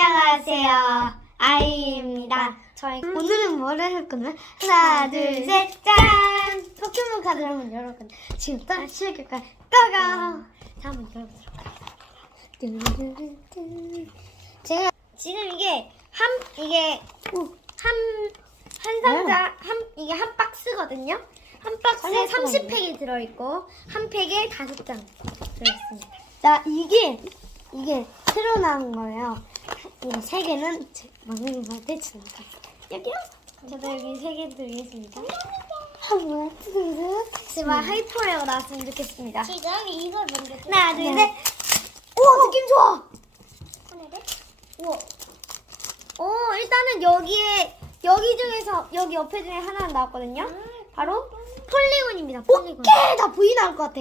안녕하세요. 아이입니다. 저희 오늘은 뭐를 할 거냐면 하나, 둘, 셋, 짠! 포켓몬 카드를 한번 열어볼게요. 지금부터 시작할까요? 고고! 자, 한번 열어보도록 하겠습니다. 제가 지금 이게 한 이게 한한 상자 한 이게 한 박스거든요. 한 박스에 설레, 설레. 30팩이 들어있고 한 팩에 다섯 장 들어있습니다. 자 이게 이게 새로 나온 거예요. 이거 세 개는 제 막내님한테 주는 거. 여기요? 저도 여기 세 개 드리겠습니다. 둘, 셋. 제발 하이퍼레어 나왔으면 좋겠습니다. 지금 이걸 먼저 하나, 둘, 네. 셋. 오 느낌 좋아. 우와. 오, 일단은 여기에 여기 중에서 여기 옆에 중에 하나 나왔거든요. 바로 폴리곤입니다. 폴리곤. 오케이, 나 V 나올 것 같아.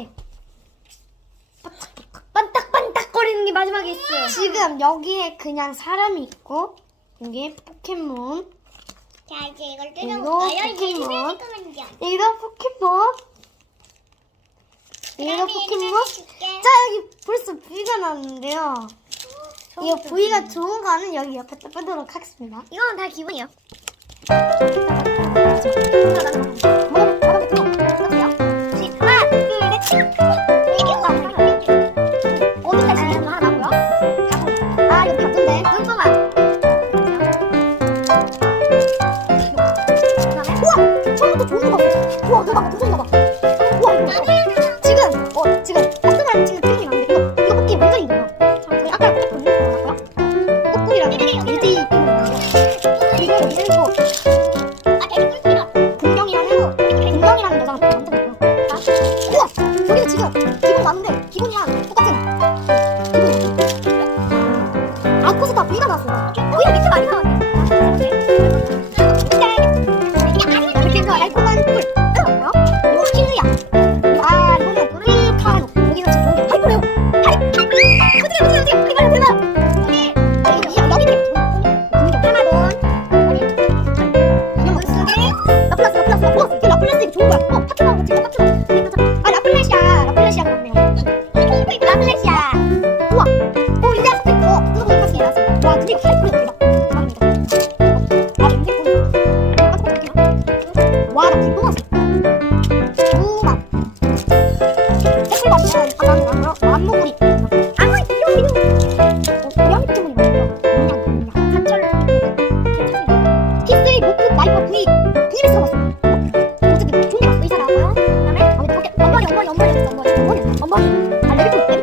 반딱반딱거리는 게 마지막에 있어요. 지금 여기에 그냥 사람이 있고 여기에 포켓몬, 자 이제 이걸 이거 뜯어볼까요? 포켓몬. 여기도 포켓몬, 여기도 그다음에 포켓몬. 이거는 줄게. 자 여기 벌써 V가 나왔는데요. 이거 V가 좋은 거는 여기 옆에 또 빼도록 하겠습니다. 이건 다 기본이에요. 아코스타 V가 나왔어요. V가 밑에 많이 나 아. 아? 아? 아,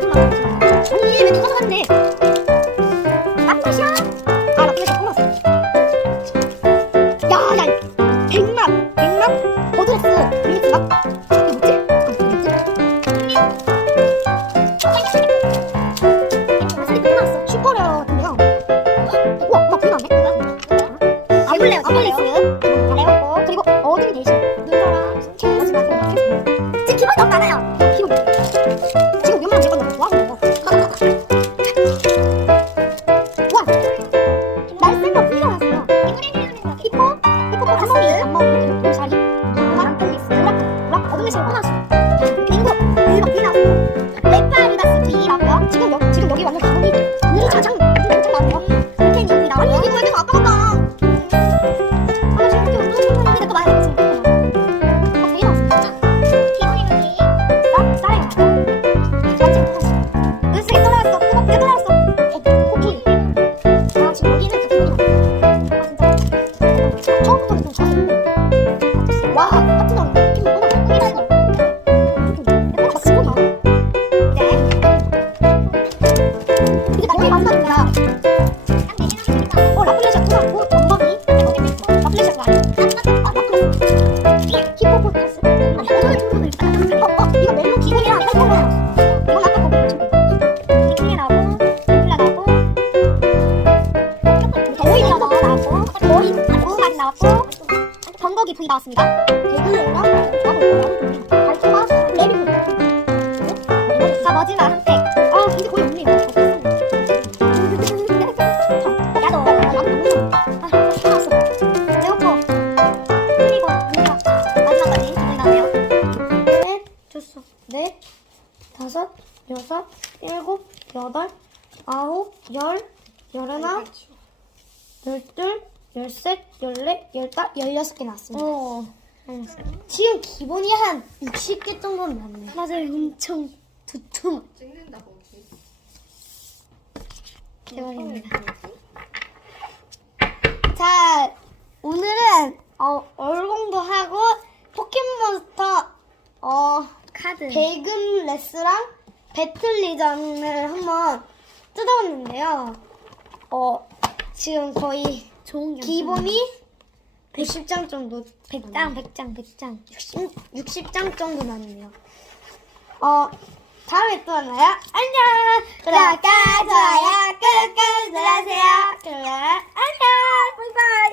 아블레스. 레오고 그 지금 여, 지금 기본이랑 이거 거인이라고 나왔고, 거인, 우가지 나왔고, 전거기 V 나왔습니다. 개그랑 발토마 레비브. 자 마지막 다섯, 여섯, 일곱, 여덟, 아홉, 열, 열하나, 열둘, 열셋, 열넷, 열다, 열여섯 개 나왔습니다. 어. 지금 기본이 한 60개 정도는 났네. 맞아요. 엄청 두툼 찍는다 거기. 대박입니다. 자, 오늘은 어, 얼공도 하고 포켓몬스터 어, 카드. 배금 레스랑 배틀리전을 한번 뜯어봤는데요. 어, 지금 거의 좋은 게 기본이 110장 정도 100장, 100장, 100장. 60, 60장 정도 나네요. 어, 다음에 또 만나요. 안녕! 구독과 좋아요 꾹꾹 눌러주세요. 그럼 안녕! 바이바이!